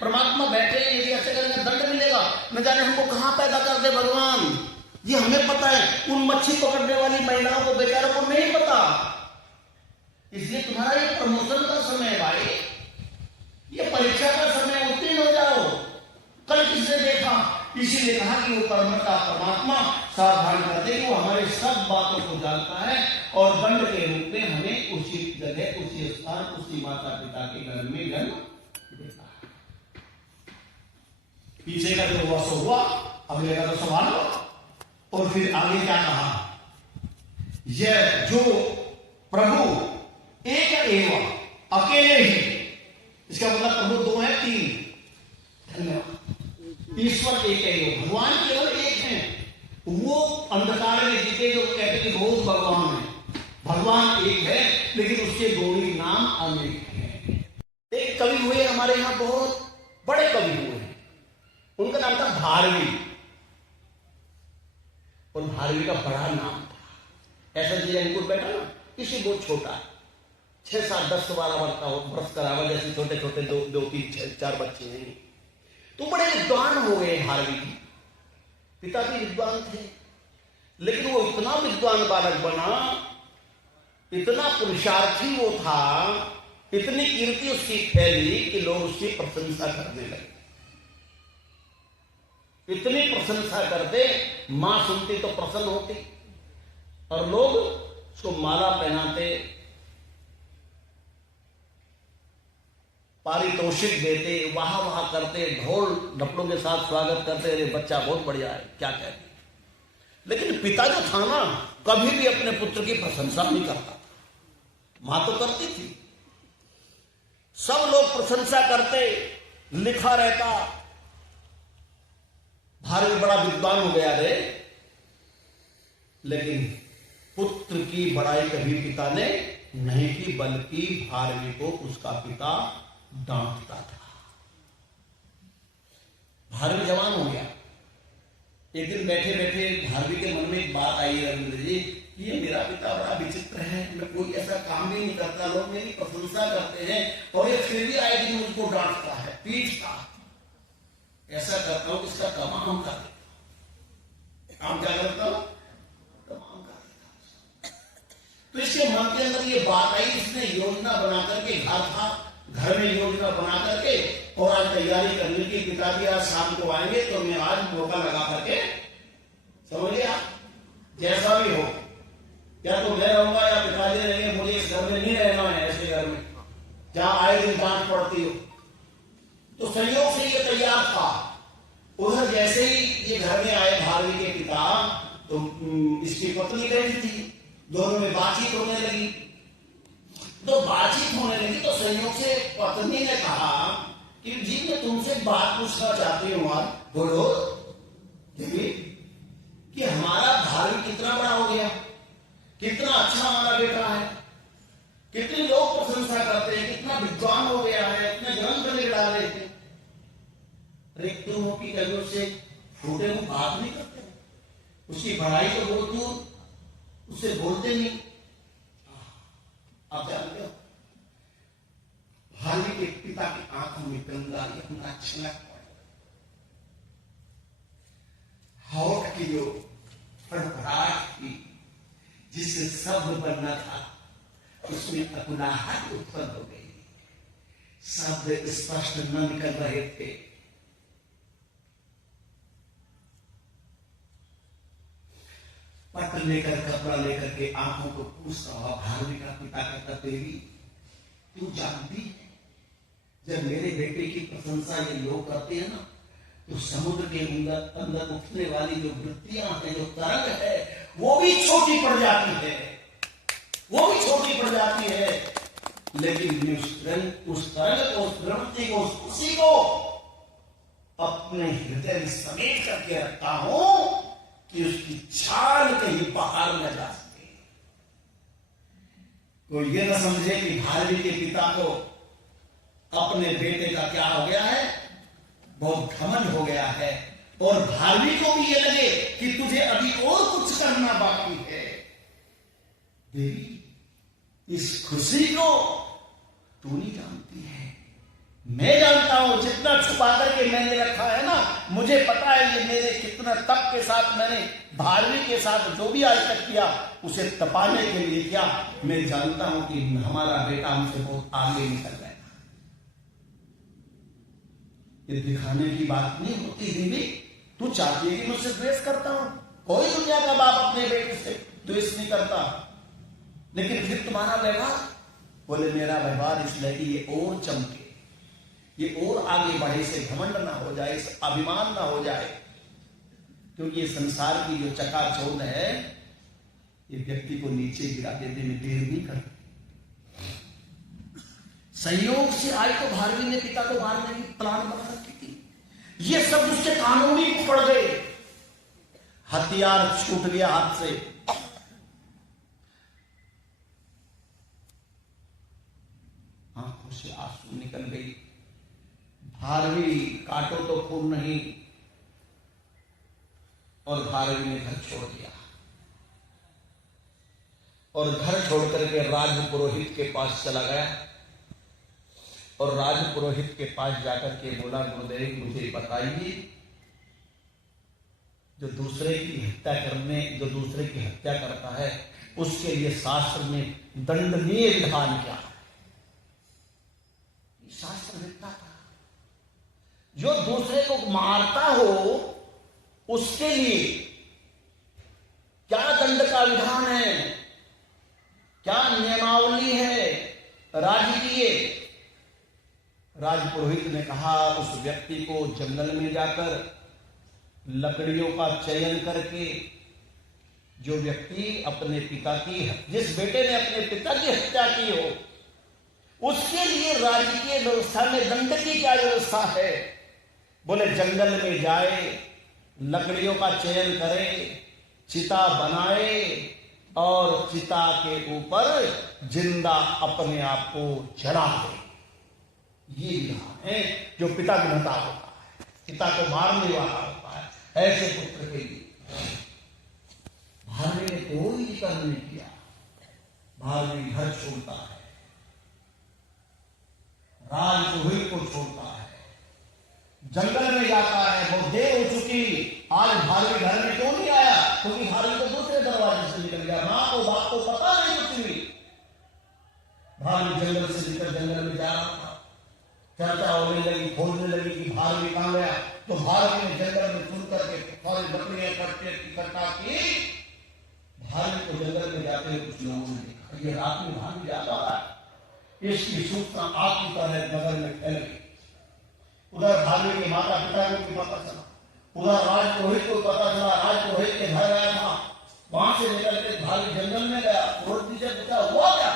परमात्मा बैठे, यदि ऐसे करेंगे दंड मिलेगा, न जाने हमको कहां पैदा कर दे भगवान। ये हमें पता है, उन मच्छी पकड़ने वाली महिलाओं को, बेचारों को नहीं पता। इसलिए तुम्हारा ये प्रमोशन का समय है भाई, ये परीक्षा का समय, उत्तीर्ण हो जाओ। कल किसने देखा, इसीलिए कहा कि वो परमता परमात्मा सावधान कर दे कि वो हमारे सब बातों को जानता है और दंड के रूप में हमें उसी जगह, उसी स्थान, उसी माता पिता के घर में जन्म देता है। पीछे का जो हुआ सो हुआ, अगले का तो संभालो। और फिर आगे क्या कहा, यह जो प्रभु एक एवं अकेले ही, इसका मतलब प्रभु दो है, तीन, धन्यवाद, ईश्वर एक है, भगवान केवल एक हैं। वो अंधकार में जीते जो कहते हैं बहुत भगवान है, भगवान एक है लेकिन उसके गौरी नाम अनेक है। एक कवि हुए हमारे यहाँ, बहुत बड़े कवि हुए हैं, उनका नाम था भारवी, और भारवी का बड़ा नाम था। ऐसा जी अंकुर बैठा ना, किसी बहुत छोटा 6, 7, 10, 12 वर्ष का रावण, जैसे छोटे छोटे 2, 3, 6, 4 बच्चे हैं। तो बड़े विद्वान हो गए भारवी जी, पिता भी विद्वान थे, लेकिन वो इतना विद्वान बालक बना, इतना पुरुषार्थी वो था, इतनी कीर्ति उसकी फैली कि लोग उसकी प्रशंसा करने लगे। इतनी प्रशंसा करते, मां सुनती तो प्रसन्न होती, और लोग उसको माला पहनाते, पारितोषिक देते, वाह वाह करते, ढोल ढपलों के साथ स्वागत करते, अरे बच्चा बहुत बढ़िया है, क्या कहते। लेकिन पिता जो था ना, कभी भी अपने पुत्र की प्रशंसा नहीं करता। मां तो करती थी, सब लोग प्रशंसा करते, लिखा रहता, भारवी बड़ा विद्वान हो गया रे, लेकिन पुत्र की बड़ाई कभी पिता ने नहीं की, बल्कि भारवी को उसका पिता डांटता था। भारवी जवान हो गया। एक दिन बैठे बैठे भारवी के मन में एक बात आई, रविंद्र जी, ये मेरा पिता बड़ा विचित्र है, मैं कोई ऐसा काम भी नहीं करता, लोग मेरी प्रशंसा करते हैं और ये फिर भी आए दिन मुझको डांटता है, पीटता। ऐसा करता हूं, इसका तमाम कर देता, काम क्या करता हूं, तमाम कर देता। तो इसके मन के अंदर ये बात आई, इसने योजना बना करके, घर में योजना बना करके, और आज तैयारी करने की, पिताजी आज शाम को आएंगे तो मैं आज मौका लगा करके, समझ लिया, जैसा भी हो, या तो मैं रहूंगा या पिताजी रहेंगे, मुझे इस घर में नहीं रहना है, ऐसे घर में जहां आए दिन डांट पड़ती हो। तो संयोग से ये तैयार था। उधर जैसे ही ये घर में आए भारवी के पिता, तो इसकी पत्नी बैठी थी, दोनों में बातचीत होने लगी। तो बातचीत होने लगी तो संयोग से पत्नी ने कहा कि जी मैं तुमसे बात पूछना चाहती हूँ, आज बोलो देवी, कि हमारा भारवी कितना बड़ा हो गया, कितना अच्छा हमारा बेटा है, कितने लोग प्रशंसा करते हैं, कितना विद्वान हो गया है, इतने ग्रंथ लिख डाले थे, अरे तुम हो कि कभी उससे छोटे को बात नहीं करते, उसकी बढ़ाई तो बहुत दूर, उससे बोलते नहीं। आप जानते हो, भारवी के पिता की आंखों में गंगारी अपना छलक पड़े, होठ की जो फड़फड़ाहट थी, जिससे शब्द बनना था, उसमें अकुलाहट उत्पन्न हो गई, शब्द स्पष्ट न निकल रहे थे। पत्र लेकर, कपड़ा लेकर के आंखों को पूछता हुआ भारवी का पिता कहता, देवी तू जानती है, जब मेरे बेटे की प्रशंसा ये लोग करते हैं ना, तो समुद्र के अंदर उठने वाली जो वृत्तियां हैं, जो तरंग है, वो भी छोटी पड़ जाती है, वो भी छोटी पड़ जाती है, लेकिन मैं उस तरंग को, उस वृत्ति को, उस खुशी को अपने हृदय में समेट करके रखता हूं कि उसकी छाल कहीं बाहर न जा सके। तो ये न समझे कि भारवी के पिता को अपने बेटे का क्या हो गया है, बहुत घमंड हो गया है, और भारवी को भी ये लगे कि तुझे अभी और कुछ करना बाकी है। देवी, इस खुशी को तू नहीं जानती है, मैं जानता हूं जितना छुपा करके मैंने रखा है ना, मुझे पता है ये मेरे कितना तप के साथ मैंने भारवी के साथ जो भी आज तक किया उसे तपाने के लिए किया। मैं जानता हूं कि हमारा बेटा हमसे बहुत आगे निकल जाएगा। ये दिखाने की बात नहीं होती दीदी। तू चाहती है कि मुझसे द्वेष करता हूं? कोई दुनिया का बाप अपने बेटे से द्वेष नहीं करता, लेकिन फिर तुम्हारा व्यवहार, बोले मेरा व्यवहार इसलिए कि ये और चमके, ये और आगे बढ़े, से घमंड ना हो जाए, से अभिमान ना हो जाए। क्योंकि ये संसार की जो चकाचौंध है ये व्यक्ति को नीचे गिरा देने में देर नहीं करती। संयोग से आए तो भारवी ने पिता को मारने की प्लान बना रखी थी। ये सब उसके कानूनी को पड़ गए, हथियार छूट गया हाथ से। आंखों से आंसू निकल गई। भारवी काटो तो खून नहीं, और भारवी ने घर छोड़ दिया और घर छोड़ करके राज पुरोहित के पास चला गया। और राज पुरोहित के पास जाकर के बोला, गुरुदेव मुझे बताइए, जो दूसरे की हत्या करता है उसके लिए शास्त्र में दंडनीय विधान क्या है? शास्त्र लिखता था जो दूसरे को मारता हो उसके लिए क्या दंड का विधान है, क्या नियमावली है राजकीय। राजपुरोहित ने कहा, उस व्यक्ति को जंगल में जाकर लकड़ियों का चयन करके, जो व्यक्ति अपने पिता की, जिस बेटे ने अपने पिता की हत्या की हो, उसके लिए राजकीय व्यवस्था में दंड की क्या व्यवस्था है? बोले जंगल में जाए, लकड़ियों का चयन करे, चिता बनाए और चिता के ऊपर जिंदा अपने आप को जला दे। ये विधान है जो पिता घृणता होता है, पिता को मारने वाला होता है। ऐसे पुत्र के लिए भारवी ने कोई जिक्र नहीं किया। भारवी घर छोड़ता है, राजपुरोहित को छोड़ता है, जंगल में जाता है। बहुत देर हो चुकी, आज भारवी घर में क्यों नहीं आया? क्योंकि भारवी तो दूसरे दरवाजे से निकल गया। मां को बाप को पता नहीं कुछ भी। भारवी जंगल से निकल जंगल में जा रहा था, चर्चा होने लगी, खोजने लगी कि भारवी कहां गया। तो भारवी ने जंगल में चुन करके सारी लकड़ियां इकट्ठा की। भारवी को जंगल में जाते हुए कुछ लोगों ने देखा, ये रात में भारवी जा रहा है। इसकी सूचना आग की तरह नगर में फैल गई। उधर भारवी के माता पिता को भी पता चला, उधर राजपुरोहित को पता चला। राजपुरोहित के घर आया था, वहां से निकल के भारवी जंगल में गया। पुरोहित से पूछा, हुआ क्या?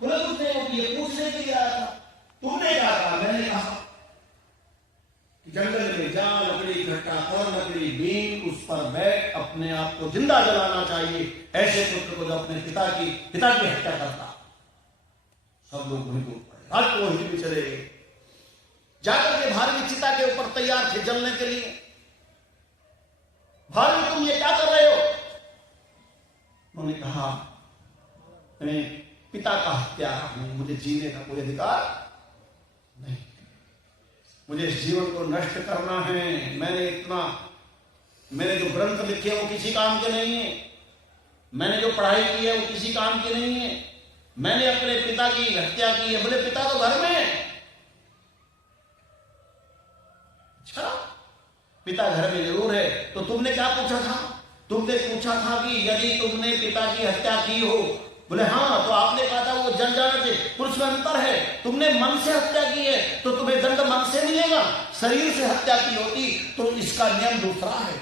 बोले कुछ नहीं, वो ये पूछने के लिए आया था। तुमने क्या कहा? मैंने कहा कि जंगल में जा, लकड़ी इकट्ठा कर, लकड़ी बीन, उस पर बैठ, अपने आप को जिंदा जलाना चाहिए। ऐसे पुत्र को जो अपने पिता की हत्या करता। सब लोग वहीं को राजपुरोहित भी चले गए। जाकर के भारवी चिता के ऊपर तैयार थे जलने के लिए। भारवी तुम ये क्या कर रहे हो? उन्होंने कहा, मैं पिता का हत्यारा हूं, मुझे जीने का कोई अधिकार नहीं, मुझे इस जीवन को नष्ट करना है। मैंने जो ग्रंथ लिखे वो किसी काम के नहीं है, मैंने जो पढ़ाई की है वो किसी काम की नहीं है। मैंने अपने पिता की हत्या की है। बोले पिता तो घर में है। अच्छा, पिता घर में जरूर है, तो तुमने क्या पूछा था? तुमने पूछा था कि यदि तुमने पिता की हत्या की हो। बोले हाँ, तो आपने कहा था वो जल जाना चाहिए। पुरुष में अंतर है, तुमने मन से हत्या की है तो तुम्हें दंड मन से मिलेगा, शरीर से हत्या की होती तो इसका नियम दूसरा है।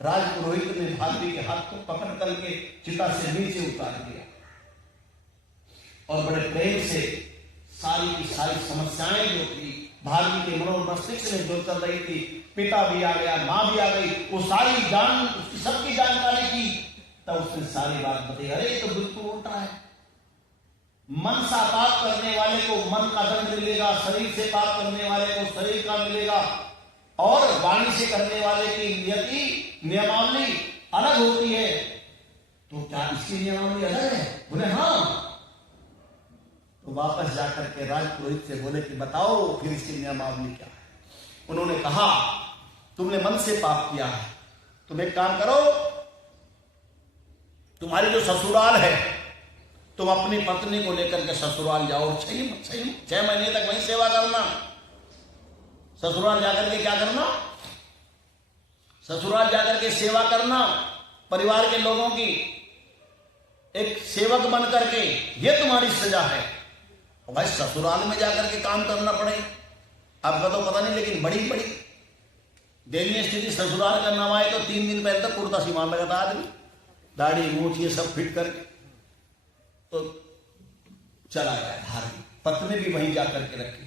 राजपुरोहित ने भारवी के हाथ को पकड़ करके चिता से नीचे उतार दिया और बड़े प्रेम से सारी की सारी समस्याएं जो थी भारवी के मनोमस्तिष्क में जो चल रही थी, पिता भी आ गया, मां भी आ गई, वो सारी उसकी सबकी जानकारी की। तब उसने सारी बात बताई। अरे तो बिल्कुल उल्टा है, मन सा पाप करने वाले को मन का दंड मिलेगा, शरीर से पाप करने वाले को शरीर का मिलेगा, और वाणी से करने वाले की नियति नियमावली अलग होती है। तो क्या इसकी नियमावली अलग है? बोले हाँ। तो तो वापस जाकर के राजपुरोहित से बोले कि बताओ फिर इसकी नियमावली क्या है। उन्होंने कहा तुमने मन से पाप किया है, तुम एक काम करो, तुम्हारी जो ससुराल है तुम अपनी पत्नी को लेकर के ससुराल जाओ और 6 महीने तक वहीं सेवा करना। ससुराल जाकर के क्या करना? ससुराल जाकर के सेवा करना, परिवार के लोगों की एक सेवक बन करके, ये तुम्हारी सजा है। और भाई ससुराल में जाकर के काम करना पड़े, आपका तो पता नहीं, लेकिन बड़ी बड़ी दयनीय स्थिति, ससुराल का नाम आए तो 3 दिन पहले तक कुर्ता सीमान लगाता आदमी, दाढ़ी मूछ ये सब फिट करके, तो चला गया धार्मिक। पत्नी भी वहीं जाकर के रखी,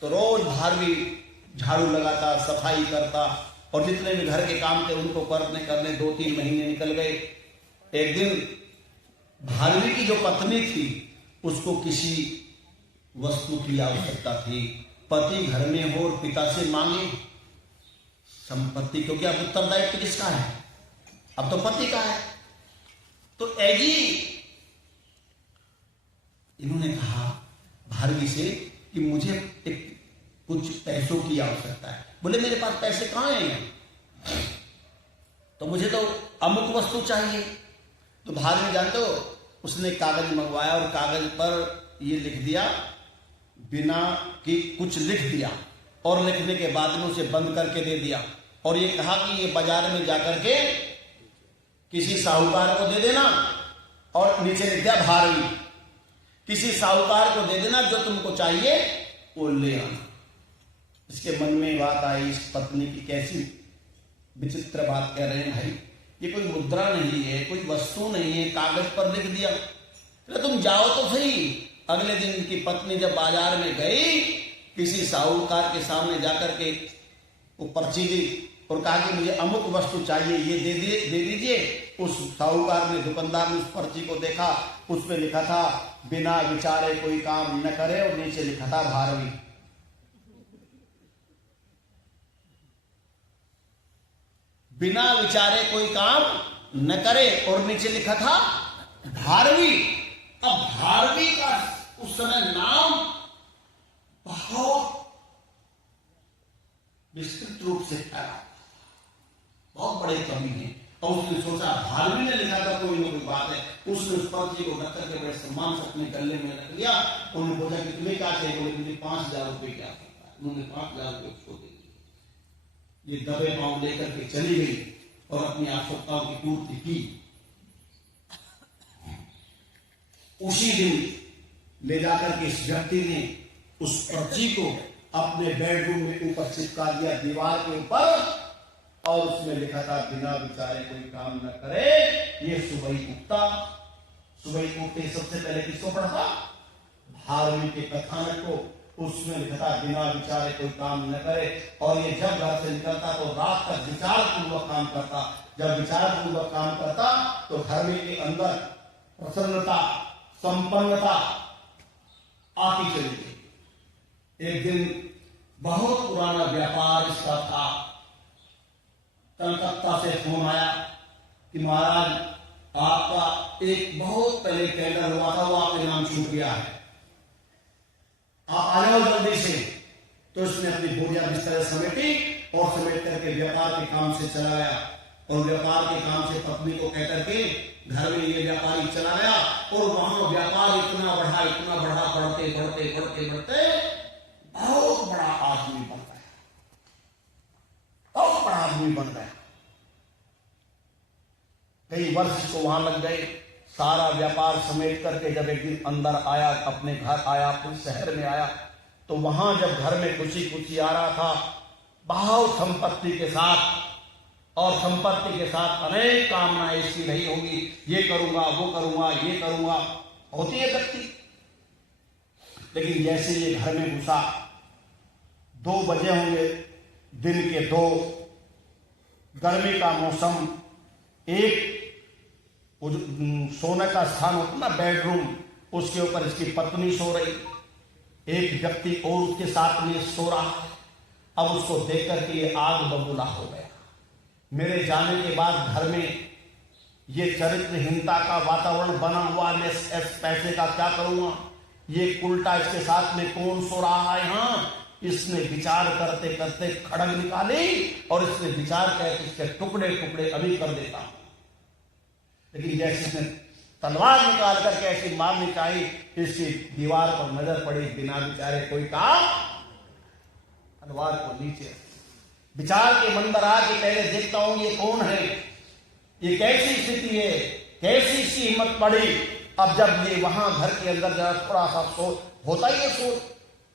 तो रोज धार्मिक झाड़ू लगाता, सफाई करता, और जितने भी घर के काम थे उनको करने 2-3 महीने निकल गए। एक दिन भारवी की जो पत्नी थी उसको किसी वस्तु की आवश्यकता थी। पति घर में हो और पिता से मांगे संपत्ति, क्योंकि अब उत्तरदायित्व किसका है? अब तो पति का है। तो ऐजी इन्होंने कहा भारवी से कि मुझे एक कुछ पैसों की आवश्यकता है। बोले मेरे पास पैसे कहां हैं, तो मुझे तो अमुक वस्तु चाहिए। तो भारवी जानते हो, उसने कागज मंगवाया और कागज पर ये लिख दिया, बिना कि कुछ लिख दिया, और लिखने के बाद में उसे बंद करके दे दिया, और ये कहा कि ये बाजार में जाकर के किसी साहूकार को दे देना, और नीचे लिख दिया भारवी, किसी साहूकार को दे देना, जो तुमको चाहिए वो ले आना। इसके मन में बात आई, इस पत्नी की कैसी विचित्र बात कह रहे हैं भाई, ये कोई मुद्रा नहीं है, कोई वस्तु नहीं है, कागज पर लिख दिया, तो तुम जाओ तो सही। अगले दिन की पत्नी जब बाजार में गई, किसी साहूकार के सामने जाकर के वो पर्ची दी और कहा कि मुझे अमुक वस्तु चाहिए, ये दे दीजिए। उस साहूकार ने, दुकानदार ने उस पर्ची को देखा, उस पर लिखा था बिना विचारे कोई काम न करे, और नीचे लिखा था भारवी। बिना विचारे कोई काम न करे, और नीचे लिखा था भारवी। अब भारवी का उस समय नाम बहुत विस्तृत रूप से फैला, बहुत बड़े कवि हैं, और उसने सोचा भारवी ने लिखा था, कोई ना कोई बात है। उसने उस पर्ची को रख करके बड़े सम्मान से अपने गले में रख लिया। उन्होंने पूछा कि तुम्हें क्या चाहिए? बोले मुझे 5000 रुपये की आवश्यकता है। उन्होंने 5000 रुपये उसको दे दिए। ये दबे पांव लेकर के चली गई और अपनी आवश्यकताओं की पूर्ति की। उसी दिन ले जाकर के इस व्यक्ति ने उस पर्ची को अपने बेडरूम में ऊपर चिपका दिया, दीवार के ऊपर, और उसमें लिखा था बिना विचारे कोई काम न करे। ये सुबह उठता, सुबह उठते सबसे पहले किसको पढ़ता? भारवी के कथानक को। उसमें लिखा था बिना विचारे कोई काम न करे, और ये जब घर से निकलता तो रात तक विचार पूर्वक काम करता। जब विचार पूर्वक काम करता तो घर में के अंदर प्रसन्नता, संपन्नता आती चली गई। एक दिन बहुत पुराना व्यापार इसका था, कलकत्ता से फोन आया कि महाराज आपका एक बहुत पहले टेंडर हुआ था, वो आपके नाम छूट गया है, आप आ जाओ जल्दी से। तो उसने अपनी बोरिया बिस्तर समेटी और समेट करके व्यापार के काम से चला गया, और व्यापार के काम से पत्नी को कहकर के घर में ये व्यापारी चला गया, और वहां व्यापार इतना बढ़ा, बढ़ते बढ़ते बढ़ते बढ़ते बहुत बड़ा आदमी बन गया, बहुत बड़ा आदमी बन गया। कई वर्ष को वहां लग गए, सारा व्यापार समेट करके जब एक दिन अंदर आया, अपने घर आया, अपने शहर में आया, तो वहां जब घर में खुशी खुशी आ रहा था, बहुत संपत्ति के साथ, और संपत्ति के साथ अनेक कामनाएं इसकी रही होगी, ये करूंगा, वो करूंगा, ये करूंगा, होती है व्यक्ति। लेकिन जैसे ये घर में घुसा, 2 बजे होंगे, दिन के 2, गर्मी का मौसम, एक सोने का स्थान होता ना बेडरूम, उसके ऊपर इसकी पत्नी सो रही, एक व्यक्ति और उसके साथ में सो रहा है। अब उसको देख करके ये आग बबूला हो गया। मेरे जाने के बाद घर में ये चरित्रहीनता का वातावरण बना हुआ, मैं पैसे का क्या करूंगा, ये उल्टा इसके साथ में कौन सो रहा है यहाँ? इसने विचार करते करते खड़ग निकाली और इसने विचार किया कि इसके टुकड़े टुकड़े अभी कर देता हूं। लेकिन जैसे इसने तलवार निकाल करके ऐसी मारनी चाहिए, इसकी दीवार पर नजर पड़ी, बिना विचारे कोई काम, तलवार को नीचे विचार के मंदिर आके पहले देखता हूं ये कौन है, ये कैसी स्थिति है, कैसी इसकी हिम्मत पड़ी। अब जब ये वहां घर के अंदर जरा थोड़ा सा सोच होता ही है, सोच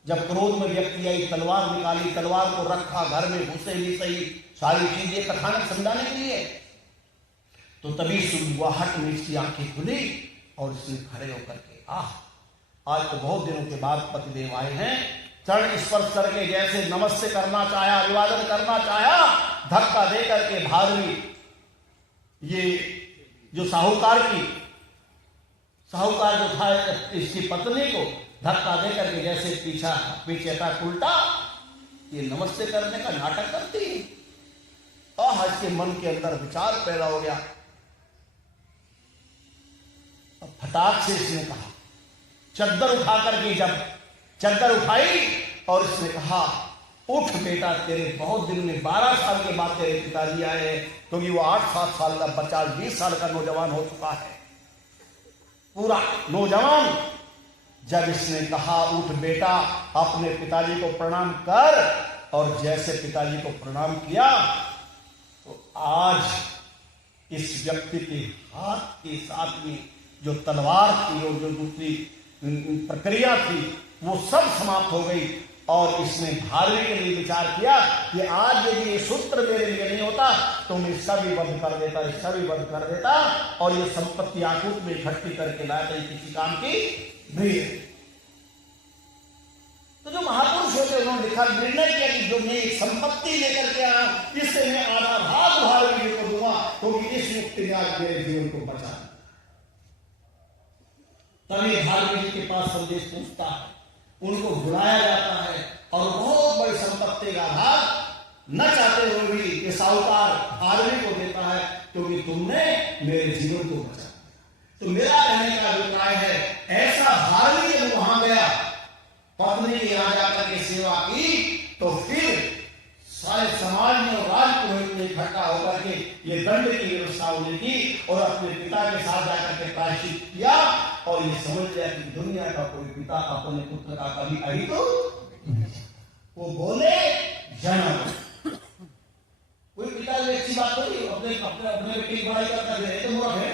जब क्रोध में व्यक्ति आई, तलवार निकाली, तलवार को रखा, घर में घुसे भी सही, सारी चीजें कथानक समझाने के लिए, तो तभी सुगवाहट में इसकी आंखें खुली और इसने खड़े होकर के आज तो बहुत दिनों के बाद पतिदेव आए हैं, चरण स्पर्श करके जैसे नमस्ते करना चाहा, अभिवादन करना चाहा, धक्का दे करके भारवी ये जो साहूकार जो था इसकी पत्नी को धक्का दे करके जैसे पीछे तक उल्टा ये नमस्ते करने का नाटक करती है। आज के मन के अंदर विचार पैदा हो गया। अब फटाक से इसने कहा, चद्दर उठा करके जब चद्दर उठाई और इसने कहा, उठ बेटा, तेरे बहुत दिन में 12 साल के बाद तेरे पिताजी आए हैं, क्योंकि वो 8-7 साल का बच्चा 20 साल का नौजवान हो चुका है, पूरा नौजवान। जब इसने कहा उठ बेटा, अपने पिताजी को प्रणाम कर, और जैसे पिताजी को प्रणाम किया तो आज इस व्यक्ति के हाथ के साथ में जो तलवार थी और जो दूसरी प्रक्रिया थी वो सब समाप्त हो गई। और इसने भारवी के लिए विचार किया कि आज यदि ये सूत्र मेरे लिए नहीं होता तो मैं इसका भी वध कर देता, इसका भी वध कर देता, और ये संपत्ति आकूट में इकट्ठी करके लाया, किसी काम की नहीं है। तो जो महापुरुष होते उन्होंने लिखा, निर्णय किया कि जो मैं एक संपत्ति लेकर के आया, इससे मैं आधा भाग भारवी को दूंगा, क्योंकि इस युक्ति ने आज मेरे जीवन को बचा। तभी भारवी जी के पास संदेश पहुंचता है, उनको बुलाया जाता है, और बहुत बड़ी संपत्ति का भाग न चाहते हुए भी ये साहूकार भारवी को देता है, क्योंकि तुमने मेरे जीवन को बचा। तो मेरा कहने का अभिप्राय है, ऐसा भारवी जब वहां गया, पत्नी की यहाँ जाकर के सेवा की, तो फिर सारे समाज में और राजपुरोहित में इकट्ठा होकर के ये दंड की व्यवस्था होने की, और अपने पिता के साथ जाकर के प्रायश्चित किया, और ये समझ लिया कि दुनिया का कोई पिता अपने पुत्र का कभी अहित वो बोले जन्म। कोई पिता जो अच्छी बात होगी अपने बेटे की बड़ाई करता है तो मूर्ख है।